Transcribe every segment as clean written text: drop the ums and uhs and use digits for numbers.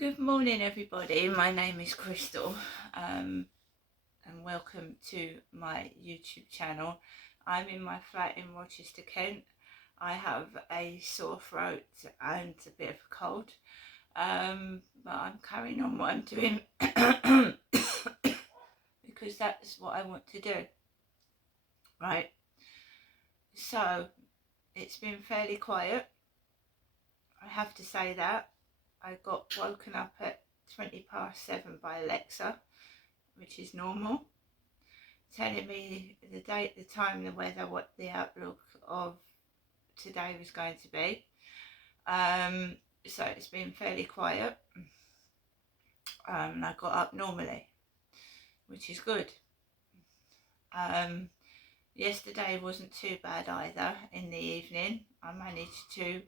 Good morning, everybody. My name is Crystal, and welcome to my YouTube channel. I'm in my flat in Rochester, Kent. I have a sore throat and a bit of a cold, but I'm carrying on what I'm doing because that's what I want to do, right? So it's been fairly quiet. I have to say that. I got woken up at 7:20 by Alexa, which is normal, telling me the date, the time, the weather, what the outlook of today was going to be. So it's been fairly quiet. And I got up normally, which is good. Yesterday wasn't too bad either. In the evening, I managed to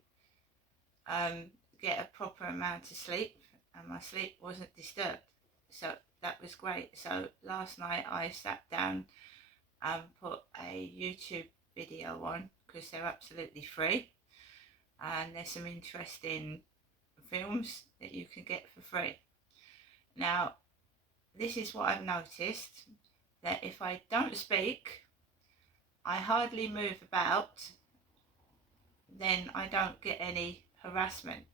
get a proper amount of sleep, and my sleep wasn't disturbed. So that was great. So last night I sat down and put a YouTube video on because they're absolutely free, and there's some interesting films that you can get for free. Now, this is what I've noticed, that if I don't speak, I hardly move about, then I don't get any harassment.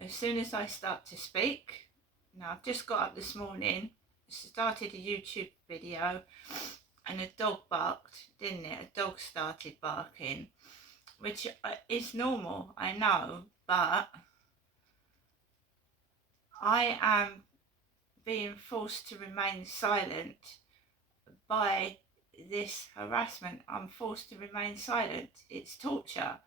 As soon as I start to speak, now I've just got up this morning, started a YouTube video, and a dog barked, didn't it? A dog started barking, which is normal, I know, but I am being forced to remain silent by this harassment. I'm forced to remain silent. It's torture,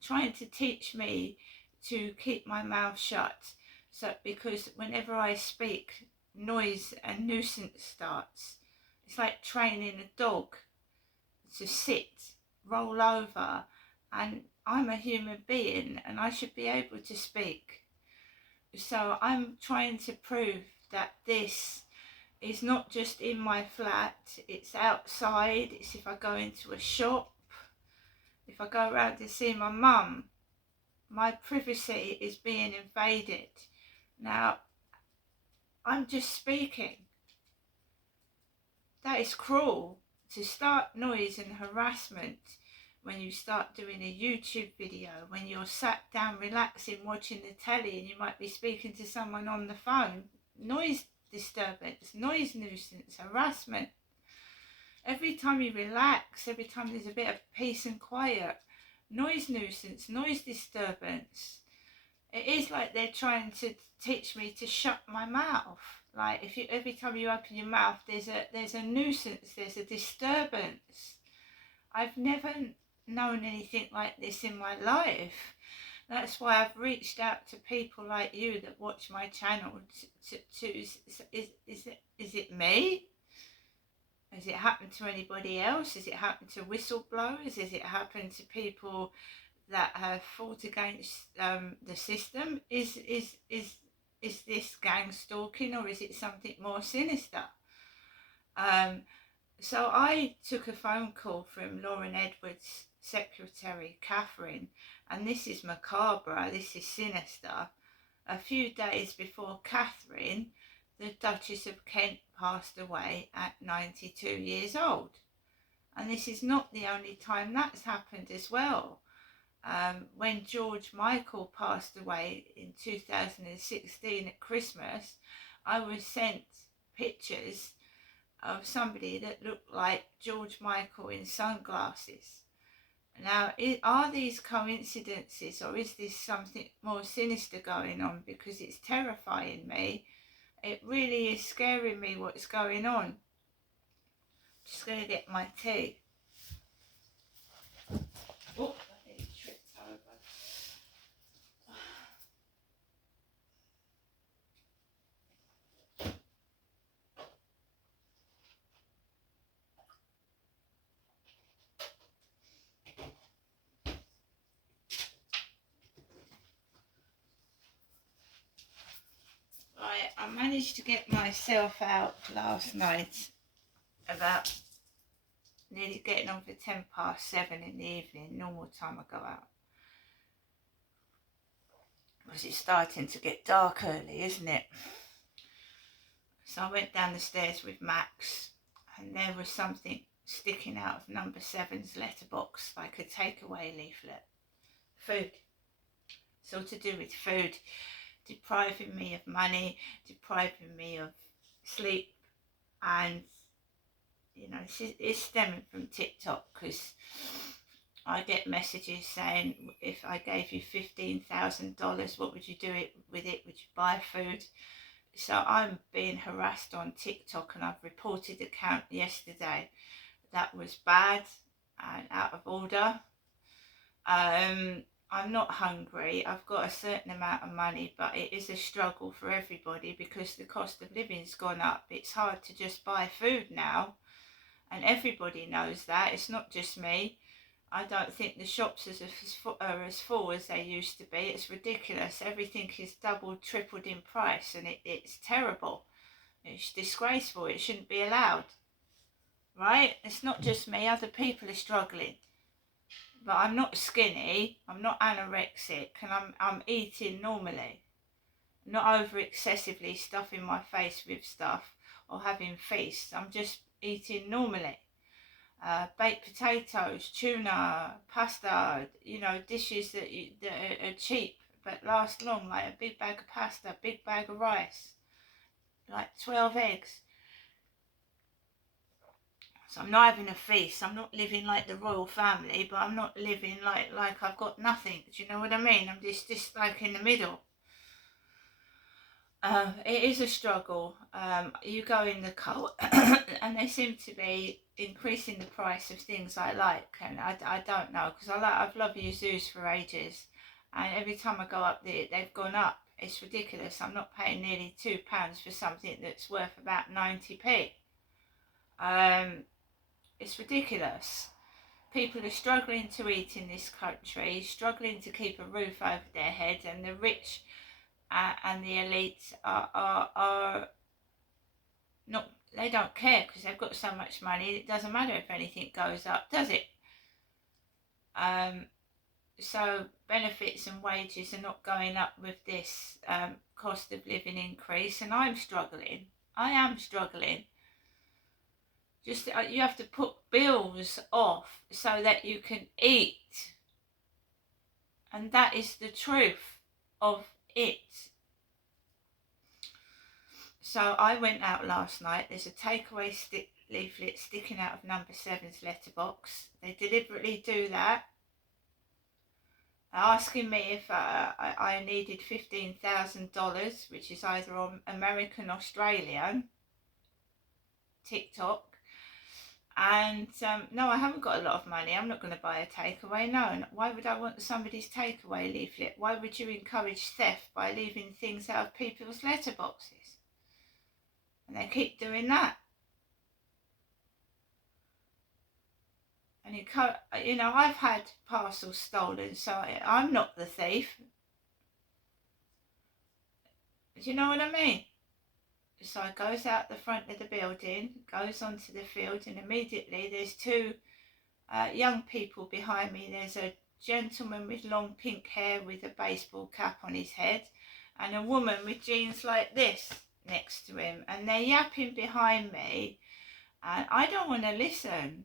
trying to teach me to keep my mouth shut. So because whenever I speak, noise and nuisance starts. It's like training a dog to sit, roll over, and I'm a human being and I should be able to speak. So I'm trying to prove that this is not just in my flat, it's outside, it's if I go into a shop, if I go around to see my mum, my privacy is being invaded. Now, I'm just speaking. That is cruel. To start noise and harassment when you start doing a YouTube video, when you're sat down relaxing watching the telly and you might be speaking to someone on the phone, noise disturbance, noise nuisance, harassment. Every time you relax, every time there's a bit of peace and quiet, noise nuisance, noise disturbance. It is like they're trying to teach me to shut my mouth. Like if you, every time you open your mouth, there's a nuisance, there's a disturbance. I've never known anything like this in my life. That's why I've reached out to people like you that watch my channel. Is it me? Has it happened to anybody else? Has it happened to whistleblowers? Has it happened to people that have fought against the system? Is this gang stalking, or is it something more sinister? So I took a phone call from Lauren Edwards' secretary, Catherine, and this is macabre, this is sinister. A few days before Catherine, the Duchess of Kent passed away at 92 years old. And this is not the only time that's happened as well. When George Michael passed away in 2016 at Christmas, I was sent pictures of somebody that looked like George Michael in sunglasses. Now, are these coincidences, or is this something more sinister going on? Because it's terrifying me. It really is scaring me what's going on. Just going to get my tea. Oh, I nearly tripped over. Right, I managed to get myself out last night about nearly getting on for 7:10 in the evening, normal time I go out. because it's starting to get dark early, isn't it? So I went down the stairs with Max, and there was something sticking out of number 7's letterbox, like a takeaway leaflet. Food. It's all to do with food, depriving me of money, depriving me of sleep, and it's stemming from TikTok, because I get messages saying, if I gave you $15,000, what would you do with it? Would you buy food? So I'm being harassed on TikTok, and I've reported the account yesterday. That was bad and out of order. I'm not hungry. I've got a certain amount of money, but it is a struggle for everybody because the cost of living's gone up. It's hard to just buy food now, and everybody knows that. It's not just me. I don't think the shops are as full as they used to be. It's ridiculous. Everything is doubled, tripled in price, and it's terrible. It's disgraceful. It shouldn't be allowed, right? It's not just me. Other people are struggling. But I'm not skinny, I'm not anorexic, and I'm eating normally. Not over excessively stuffing my face with stuff or having feasts. I'm just eating normally. Baked potatoes, tuna, pasta, dishes that are cheap but last long, like a big bag of pasta, big bag of rice, like 12 eggs. So I'm not having a feast. I'm not living like the royal family, but I'm not living like I've got nothing. Do you know what I mean? I'm just like in the middle. It is a struggle. You go in the co and they seem to be increasing the price of things I like, and I don't know, because I've loved Zoos for ages, and every time I go up there, they've gone up. It's ridiculous. I'm not paying nearly £2 for something that's worth about 90p. It's ridiculous. People are struggling to eat in this country, struggling to keep a roof over their head, and the rich and the elites are not, they don't care because they've got so much money. It doesn't matter if anything goes up, does it? So benefits and wages are not going up with this cost of living increase, and I'm struggling. I am struggling. Just you have to put bills off so that you can eat, and that is the truth of it. So I went out last night. There's a takeaway leaflet sticking out of number 7's letterbox. They deliberately do that, asking me if I needed $15,000, which is either on American, Australian, TikTok. And no, I haven't got a lot of money. I'm not going to buy a takeaway. No, and why would I want somebody's takeaway leaflet? Why would you encourage theft by leaving things out of people's letterboxes? And they keep doing that. And I've had parcels stolen, so I'm not the thief. Do you know what I mean? So it goes out the front of the building, goes onto the field, and immediately there's two young people behind me. There's a gentleman with long pink hair with a baseball cap on his head, and a woman with jeans like this next to him, and they're yapping behind me, and I don't want to listen.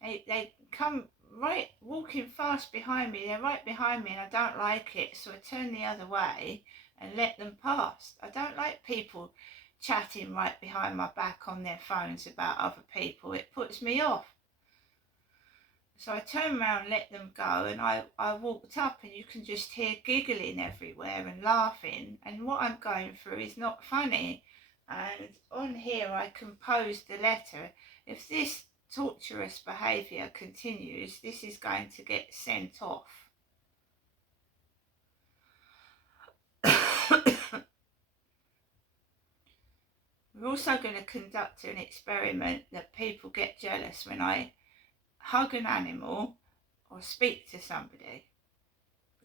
They come right, walking fast behind me. They're right behind me, and I don't like it, so I turn the other way and let them pass. I don't like people chatting right behind my back on their phones about other people. It puts me off. So I turned around and let them go, and I walked up, and you can just hear giggling everywhere and laughing, and what I'm going through is not funny. And on here I composed the letter. If this torturous behaviour continues, this is going to get sent off. We're also going to conduct an experiment that people get jealous when I hug an animal or speak to somebody.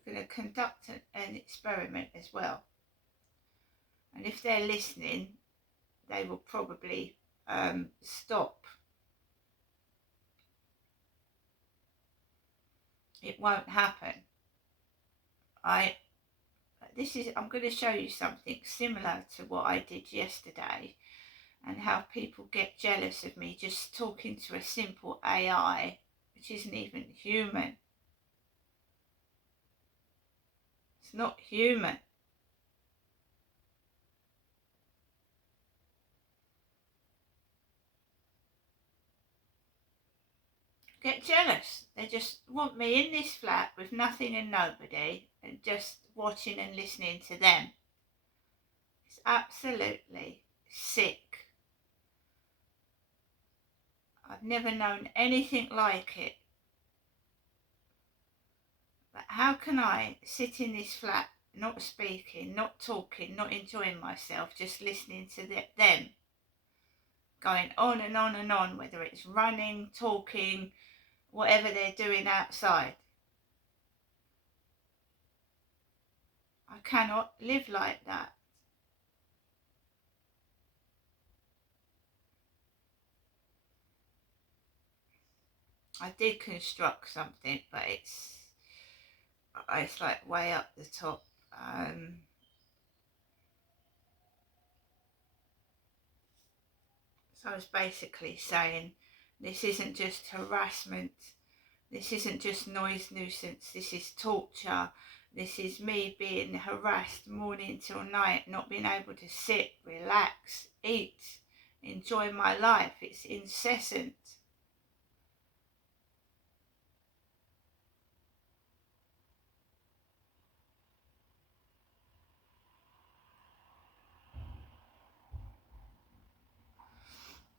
We're going to conduct an experiment as well. And if they're listening, they will probably stop. It won't happen. I'm going to show you something similar to what I did yesterday, and how people get jealous of me just talking to a simple AI, which isn't even human. It's not human. Get jealous. They just want me in this flat with nothing and nobody and just watching and listening to them. It's absolutely sick. I've never known anything like it. But how can I sit in this flat, not speaking, not talking, not enjoying myself, just listening to them going on and on and on, whether it's running, talking, whatever they're doing outside? I cannot live like that. I did construct something, but it's like way up the top. So I was basically saying, this isn't just harassment, this isn't just noise nuisance, this is torture. This is me being harassed morning till night, not being able to sit, relax, eat, enjoy my life. It's incessant.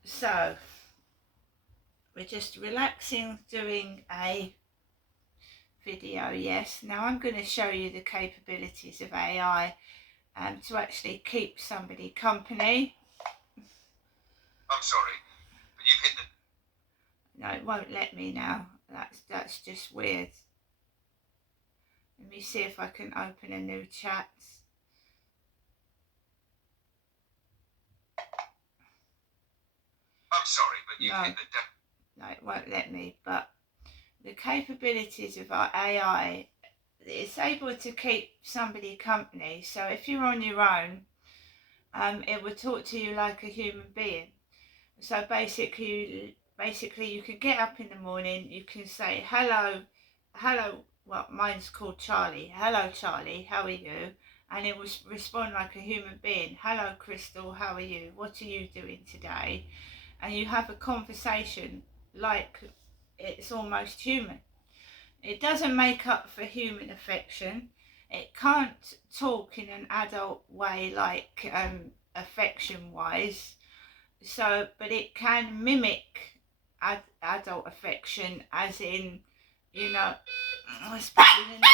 So we're just relaxing, doing a video. Yes, now I'm going to show you the capabilities of AI to actually keep somebody company. I'm sorry, but you've hit the... No, it won't let me now. That's just weird. Let me see if I can open a new chat. I'm sorry, but you've hit the... No, it won't let me. But the capabilities of our AI, it's able to keep somebody company. So if you're on your own, it will talk to you like a human being. So basically you can get up in the morning, you can say hello, well, mine's called Charlie. Hello Charlie, how are you? And it will respond like a human being. Hello Crystal, how are you? What are you doing today? And you have a conversation like it's almost human. It doesn't make up for human affection. It can't talk in an adult way like affection wise. So, but it can mimic adult affection, as in, you know, especially in the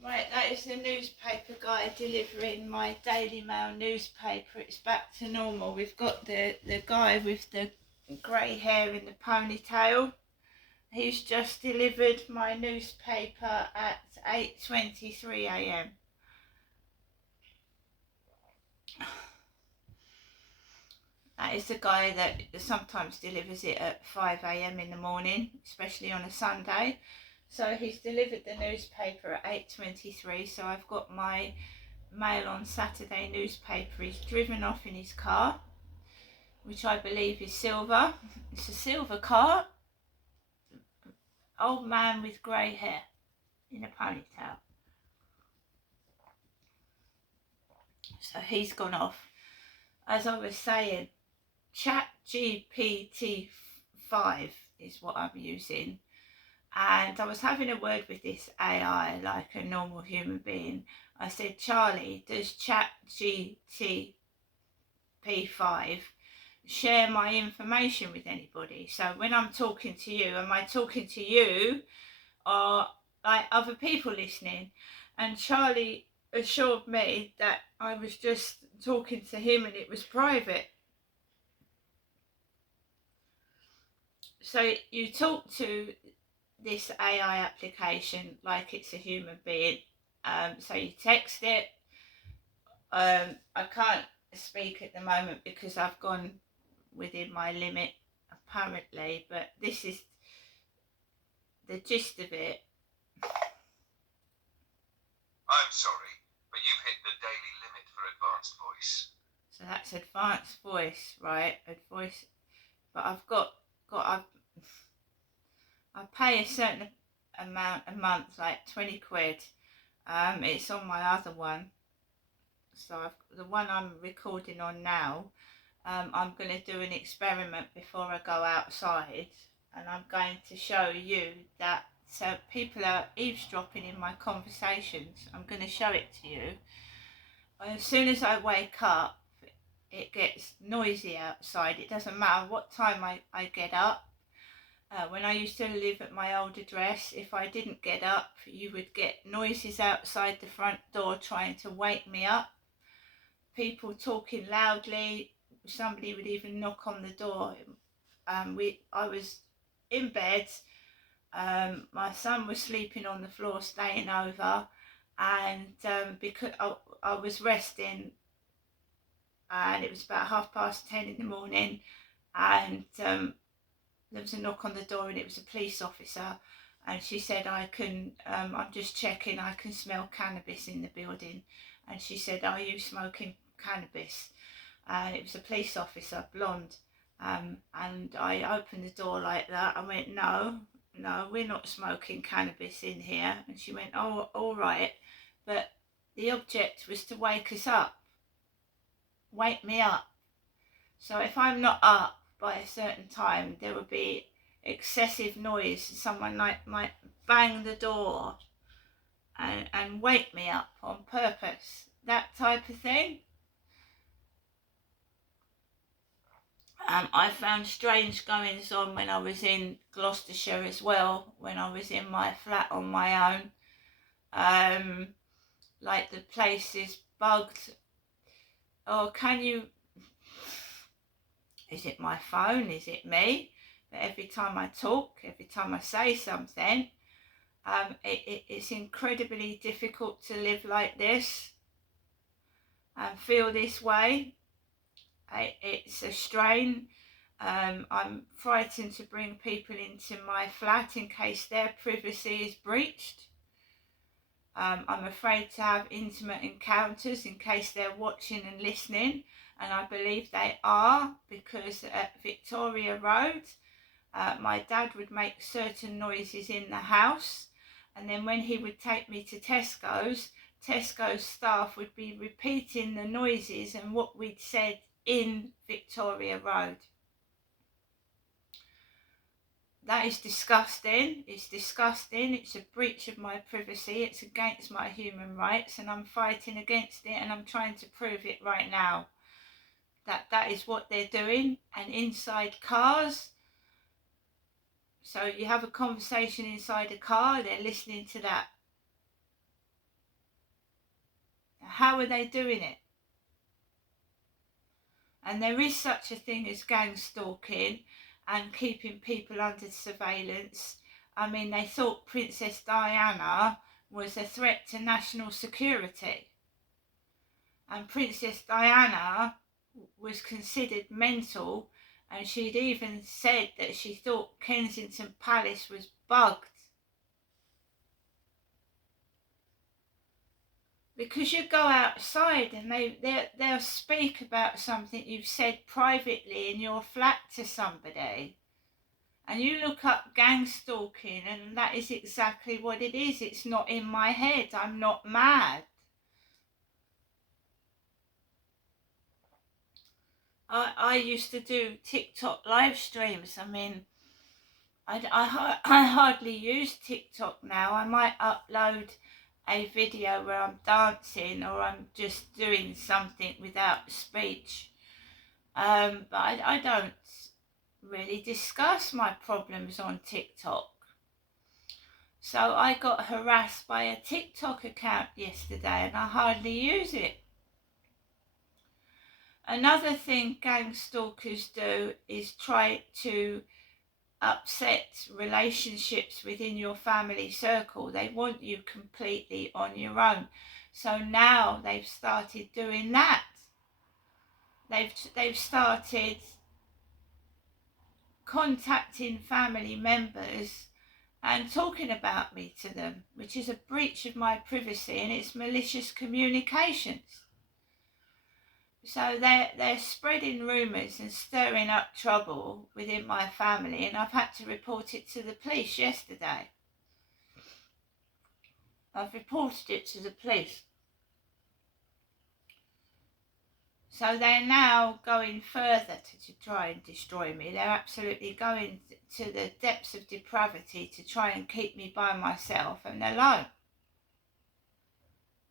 Right, that is the newspaper guy delivering my Daily Mail newspaper. It's back to normal. We've got the guy with the grey hair in the ponytail. He's just delivered my newspaper at 8:23 a.m. That is the guy that sometimes delivers it at 5 a.m. in the morning, especially on a Sunday. So he's delivered the newspaper at 8:23. So I've got my Mail on Saturday newspaper. He's driven off in his car, which I believe is silver. It's a silver car. Old man with grey hair in a ponytail. So he's gone off. As I was saying, ChatGPT 5 is what I'm using. And I was having a word with this AI like a normal human being. I said, Charlie, does ChatGPT 5 share my information with anybody? So when I'm talking to you, am I talking to you or like other people listening? And Charlie assured me that I was just talking to him and it was private. So you talk to this AI application like it's a human being. So you text it. I can't speak at the moment because I've gone within my limit apparently, but this is the gist of it. I'm sorry, but you've hit the daily limit for advanced voice. So that's advanced voice, right? Voice, but I pay a certain amount a month, like 20 quid. It's on my other one. So the one I'm recording on now, I'm going to do an experiment before I go outside, and I'm going to show you that, so people are eavesdropping in my conversations. I'm going to show it to you. As soon as I wake up, it gets noisy outside. It doesn't matter what time I get up. When I used to live at my old address, if I didn't get up, you would get noises outside the front door trying to wake me up. People talking loudly. Somebody would even knock on the door. I was in bed. My son was sleeping on the floor, staying over, and because I was resting, and it was about 10:30 in the morning, and there was a knock on the door, and it was a police officer, and she said, I'm just checking, I can smell cannabis in the building. And she said, are you smoking cannabis? And it was a police officer, blonde. And I opened the door like that. I went, no, we're not smoking cannabis in here. And she went, oh, all right. But the object was to wake us up, wake me up. So if I'm not up by a certain time, there would be excessive noise. Someone might bang the door and wake me up on purpose, that type of thing. I found strange goings on when I was in Gloucestershire as well, when I was in my flat on my own. Like the place is bugged. Or is it my phone? Is it me? But every time I talk, every time I say something, it's incredibly difficult to live like this and feel this way. It's a strain. I'm frightened to bring people into my flat in case their privacy is breached. I'm afraid to have intimate encounters in case they're watching and listening, and I believe they are, because at Victoria Road, my dad would make certain noises in the house, and then when he would take me to Tesco's staff would be repeating the noises and what we'd said in Victoria Road. That is disgusting. It's disgusting. It's a breach of my privacy. It's against my human rights, and I'm fighting against it, and I'm trying to prove it right now. That is what they're doing. And inside cars, so you have a conversation inside a car, they're listening to that. How are they doing it? And there is such a thing as gang stalking and keeping people under surveillance. I mean, they thought Princess Diana was a threat to national security. And Princess Diana was considered mental, and she'd even said that she thought Kensington Palace was bugged. Because you go outside and they'll speak about something you've said privately in your flat to somebody. And you look up gang stalking, and that is exactly what it is. It's not in my head. I'm not mad. I used to do TikTok live streams. I mean, I hardly use TikTok now. I might upload a video where I'm dancing or I'm just doing something without speech. But I don't really discuss my problems on TikTok. So I got harassed by a TikTok account yesterday, and I hardly use it. Another thing gang stalkers do is try to upset relationships within your family circle. They want you completely on your own. So now they've started doing that. they've started contacting family members and talking about me to them, which is a breach of my privacy, and it's malicious communications. So they're spreading rumours and stirring up trouble within my family, and I've had to report it to the police yesterday. I've reported it to the police. So they're now going further to try and destroy me. They're absolutely going to the depths of depravity to try and keep me by myself and alone,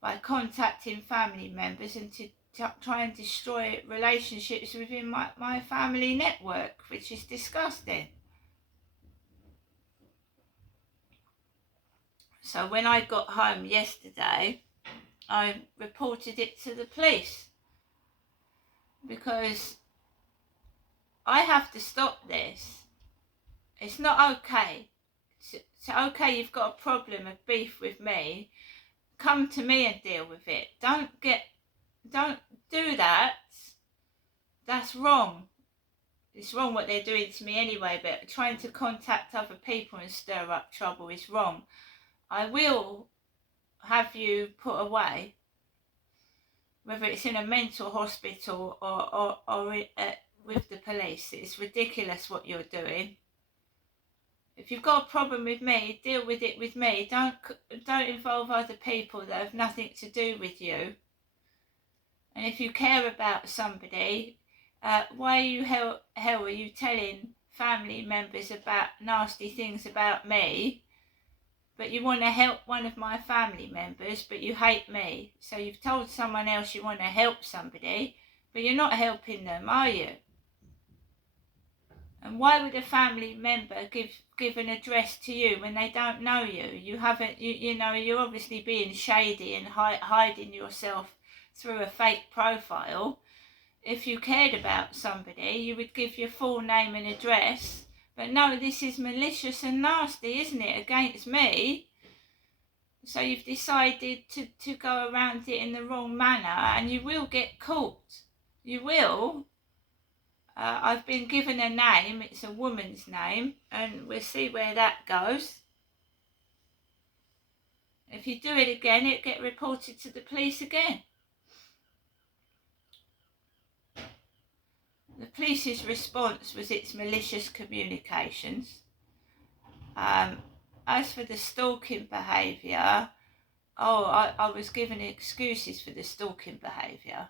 by contacting family members and to try and destroy relationships within my family network, which is disgusting. So when I got home yesterday, I reported it to the police, because I have to stop this. It's not okay. So okay, you've got a problem of beef with me, come to me and deal with it. Don't do that. That's wrong. It's wrong what they're doing to me anyway, but trying to contact other people and stir up trouble is wrong. I will have you put away, whether it's in a mental hospital or with the police. It's ridiculous what you're doing. If you've got a problem with me, deal with it with me. Don't involve other people that have nothing to do with you. And if you care about somebody, why hell are you telling family members about nasty things about me, but you want to help one of my family members, but you hate me? So you've told someone else you want to help somebody, but you're not helping them, are you? And why would a family member give an address to you when they don't know you? You haven't, you're obviously being shady and hiding yourself through a fake profile. If you cared about somebody, you would give your full name and address. But no, this is malicious and nasty, isn't it, against me? So you've decided to go around it in the wrong manner, and you will get caught. You will. I've been given a name. It's a woman's name, and we'll see where that goes. If you do it again, it'll get reported to the police again. The police's response was it's malicious communications. As for the stalking behaviour, I was given excuses for the stalking behaviour.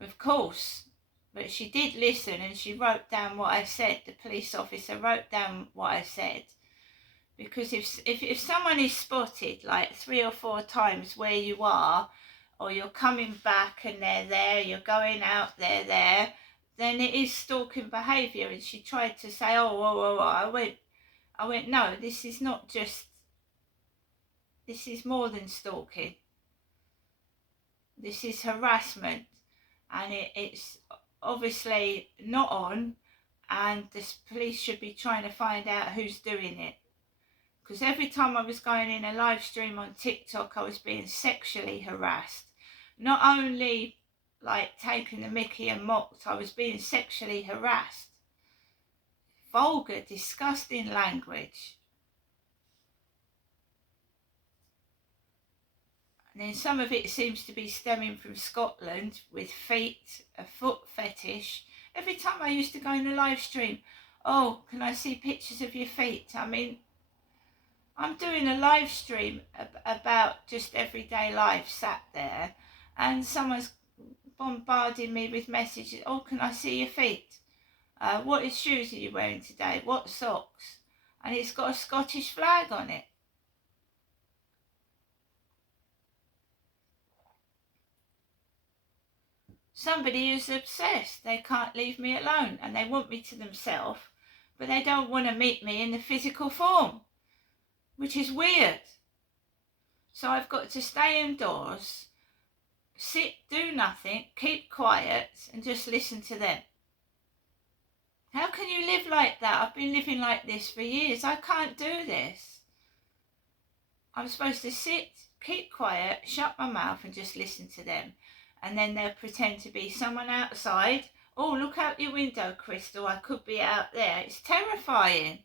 Of course. But she did listen, and she wrote down what I said. The police officer wrote down what I said. Because if someone is spotted like 3 or 4 times where you are, or you're coming back and they're there, you're going out, they're there, then it is stalking behaviour. And she tried to say, I went, no, this is not just, this is more than stalking. This is harassment, and it's obviously not on, and the police should be trying to find out who's doing it. Because every time I was going in a live stream on TikTok, I was being sexually harassed. Not only like taking the mickey and mocked, I was being sexually harassed. Vulgar, disgusting language. And then some of it seems to be stemming from Scotland, with feet, a foot fetish. Every time I used to go in the live stream, oh, can I see pictures of your feet? I mean, I'm doing a live stream about just everyday life, sat there, and someone's bombarding me with messages. Oh, can I see your feet? What shoes are you wearing today? What socks? And it's got a Scottish flag on it. Somebody who's obsessed. They can't leave me alone, and they want me to themselves, but they don't want to meet me in the physical form, which is weird. So I've got to stay indoors, sit, do nothing, keep quiet, and just listen to them. How can you live like that? I've been living like this for years. I can't do this. I'm supposed to sit, keep quiet, shut my mouth, and just listen to them. and then they'll pretend to be someone outside. Oh, look out your window, Crystal, I could be out there. It's terrifying.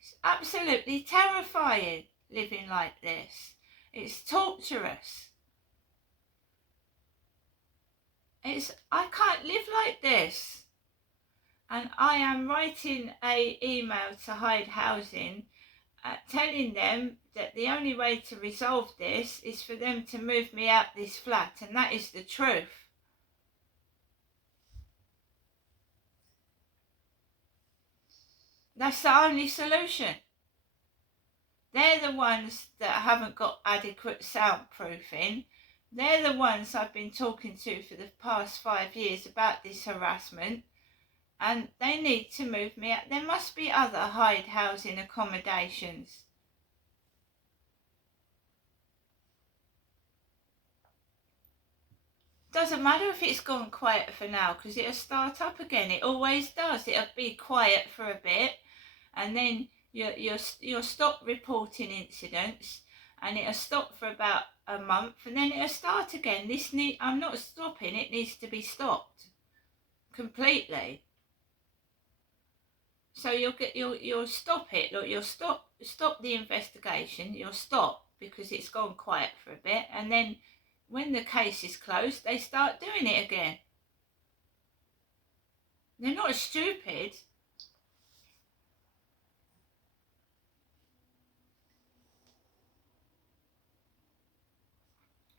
It's absolutely terrifying living like this. It's torturous. I can't live like this. And I am writing a email to Hyde Housing telling them that the only way to resolve this is for them to move me out this flat, and that is the truth. That's the only solution. They're the ones that haven't got adequate soundproofing. They're the ones I've been talking to for the past 5 years about this harassment, and they need to move me out. There must be other Hyde Housing accommodations. Doesn't matter if it's gone quiet for now, because it'll start up again. It always does. It'll be quiet for a bit, and then you'll stop reporting incidents, and it'll stop for about a month, and then it'll start again. I'm not stopping. It needs to be stopped completely. So you'll stop it. Look, you'll stop the investigation. You'll stop because it's gone quiet for a bit, and then when the case is closed, they start doing it again. They're not stupid.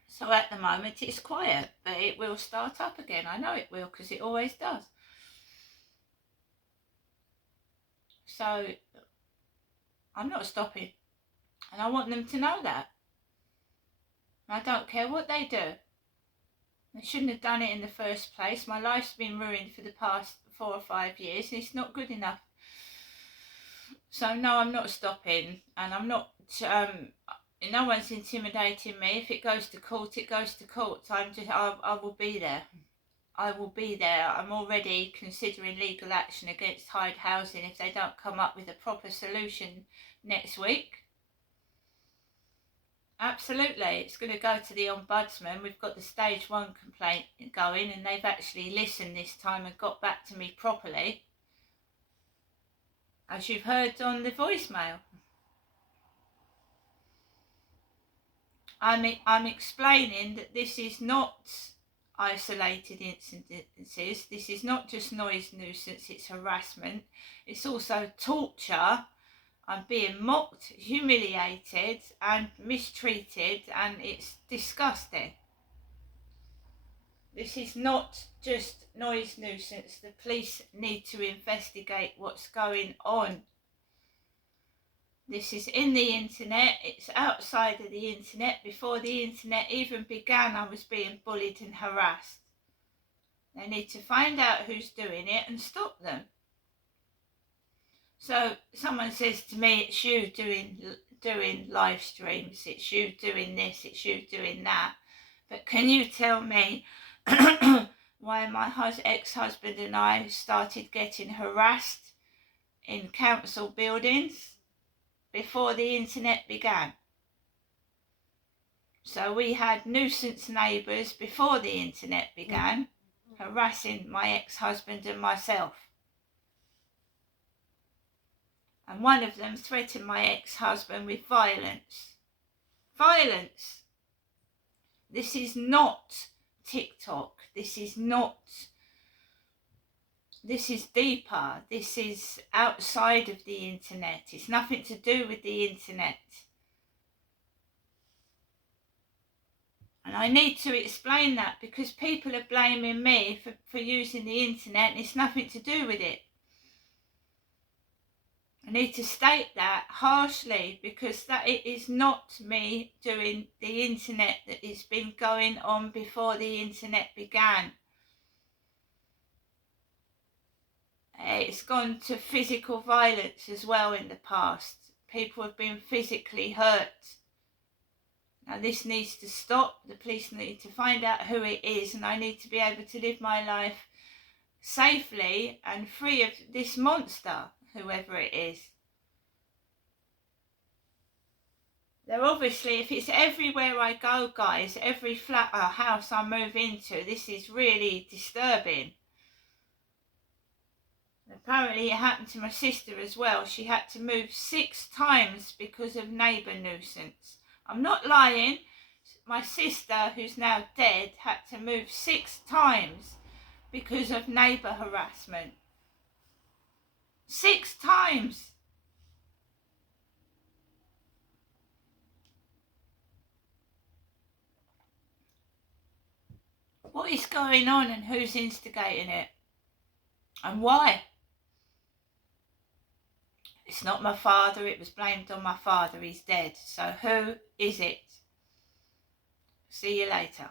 So at the moment it's quiet, but it will start up again. I know it will, because it always does. So I'm not stopping, and I want them to know that. I don't care what they do. They shouldn't have done it in the first place. My life's been ruined for the past 4 or 5 years, and it's not good enough. So no, I'm not stopping, and I'm not. No one's intimidating me. If it goes to court, it goes to court. I will be there. I will be there. I'm already considering legal action against Hyde Housing if they don't come up with a proper solution next week. Absolutely, it's going to go to the Ombudsman. We've got the stage 1 complaint going, and they've actually listened this time and got back to me properly, as you've heard on the voicemail. I'm explaining that this is not isolated incidences. This is not just noise nuisance, it's harassment. It's also torture. I'm being mocked, humiliated and mistreated, and it's disgusting. This is not just noise nuisance. The police need to investigate what's going on. This is in the internet, it's outside of the internet. Before the internet even began, I was being bullied and harassed. They need to find out who's doing it and stop them. So someone says to me, it's you doing live streams, it's you doing this, it's you doing that. But can you tell me why my ex-husband and I started getting harassed in council buildings before the internet began? So we had nuisance neighbours before the internet began, harassing my ex-husband and myself. And one of them threatened my ex-husband with violence. Violence! This is not TikTok. This is deeper. This is outside of the internet. It's nothing to do with the internet. And I need to explain that, because people are blaming me for using the internet, and it's nothing to do with it. I need to state that harshly, because that it is not me doing the internet. That has been going on before the internet began. It's gone to physical violence as well in the past. People have been physically hurt. Now this needs to stop. The police need to find out who it is, and I need to be able to live my life safely and free of this monster, whoever it is. They're obviously, if it's everywhere I go, guys, every flat or house I move into, this is really disturbing. Apparently it happened to my sister as well. She had to move 6 times because of neighbour nuisance. I'm not lying. My sister, who's now dead, had to move 6 times because of neighbour harassment. 6 times! What is going on and who's instigating it? And why? It's not my father, it was blamed on my father, he's dead. So who is it? See you later.